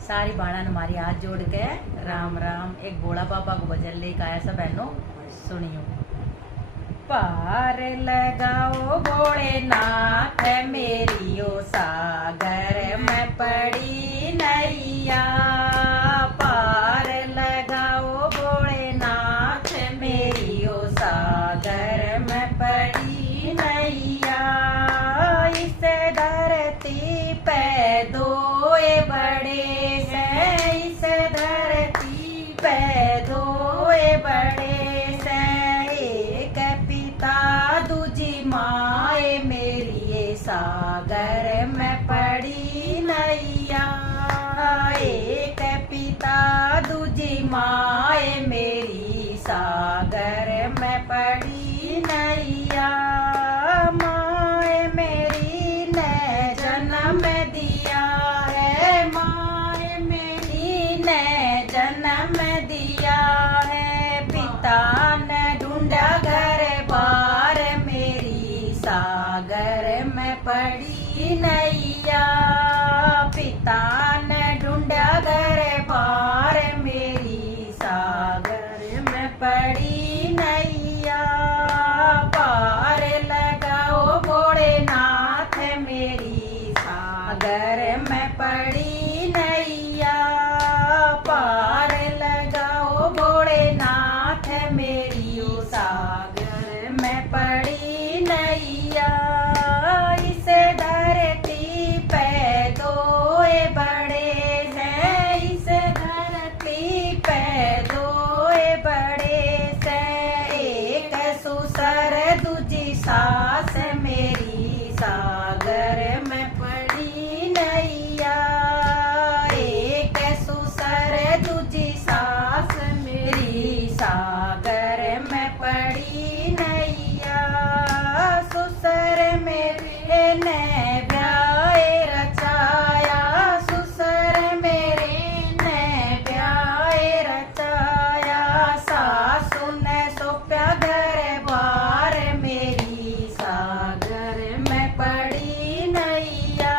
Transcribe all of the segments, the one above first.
सारी बाणा हमारी हाथ जोड़ के राम राम। एक भोला बाबा को भजन लेकर आया सब बहनों, सुनियो। पार लगाओ भोलेनाथ मेरी ओ सागर में पड़ी नैया। पार लगाओ भोलेनाथ मेरी ओ सागर में पड़ी नैया। इस धरती पे दोए बड़े हैं, इस धरती पे दोए बड़े हैं। एक पिता दूजी माए मेरी ये सागर में पड़ी नैया। एक पिता दूजी माए मेरी सागर में पड़ी नैया। माए मेरी ने जन्म दिया है, माए मेरी ने जन्म दिया है। पिता ने ढूंढा घर बार मेरी सागर में पड़ी नैया। पिता ने ढूंढा घर बार मेरी सागर में पड़ी नैया। पार लगाओ भोलेनाथ मेरी सागर में पड़ी नैया। पार लगाओ भोलेनाथ मेरी सागर में पड़ी नैया। इस धरती पे दोए बड़े हैं, इस धरती पे दोए बड़े से। एक सुसर दूजी सास मेरी सागर में पड़ी नैया। एक सुसर दूजी सास मेरी सागर में पड़ी नैया। सुसर मेरे ने ब्याए रचाया, सुसर मेरे ने ब्याए रचाया। सासु ने सौंपा घर बार मेरी सागर में पड़ी नैया।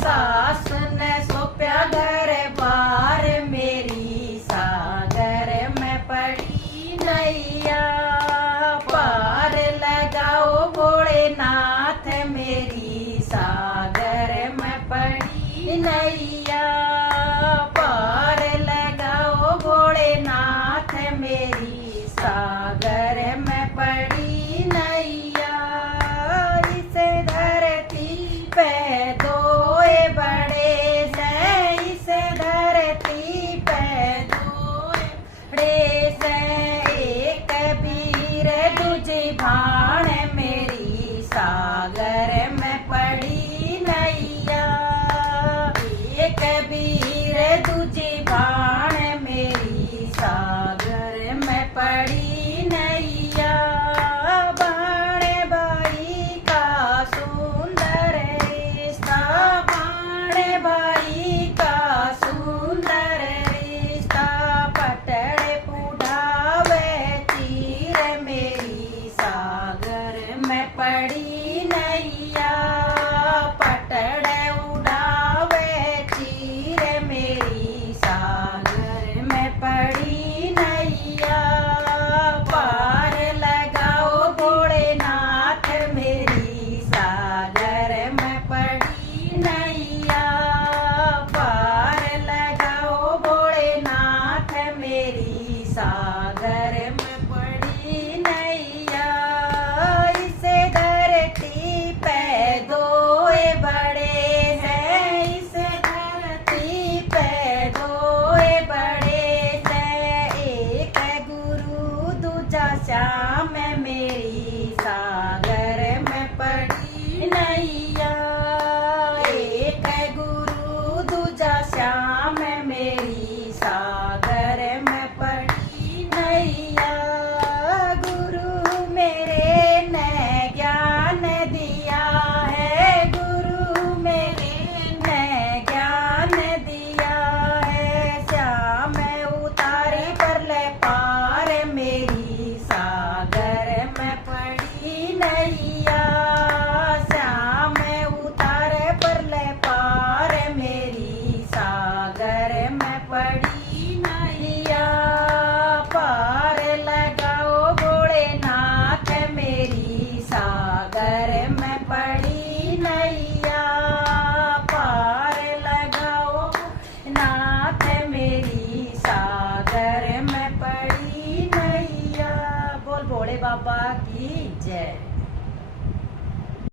सास ने सौंपा घर बार मेरी सागर में पड़ी नैया। पार लगाओ भोलेनाथ मेरी सागर में पड़ी नैया। पार लगाओ भोलेनाथ मेरी सागर में पड़ी नैया। इस धरती पे दोए बड़े हैं, इस धरती पे दोए बड़े से। एक वीर दूजी भाण मेरी सागर में पड़ी नैया। एक वीर दूजी भाण मेरी सागर में पड़ी नैया। बाण बाई का सुंदर रिश्ता, बाण बाई का सुंदर रिश्ता। पटड़े पुढ़ावे तीर मेरी सागर में पड़ी नैया। पटड़े उड़ावे तीर मेरी सागर भोले बाबा की जय।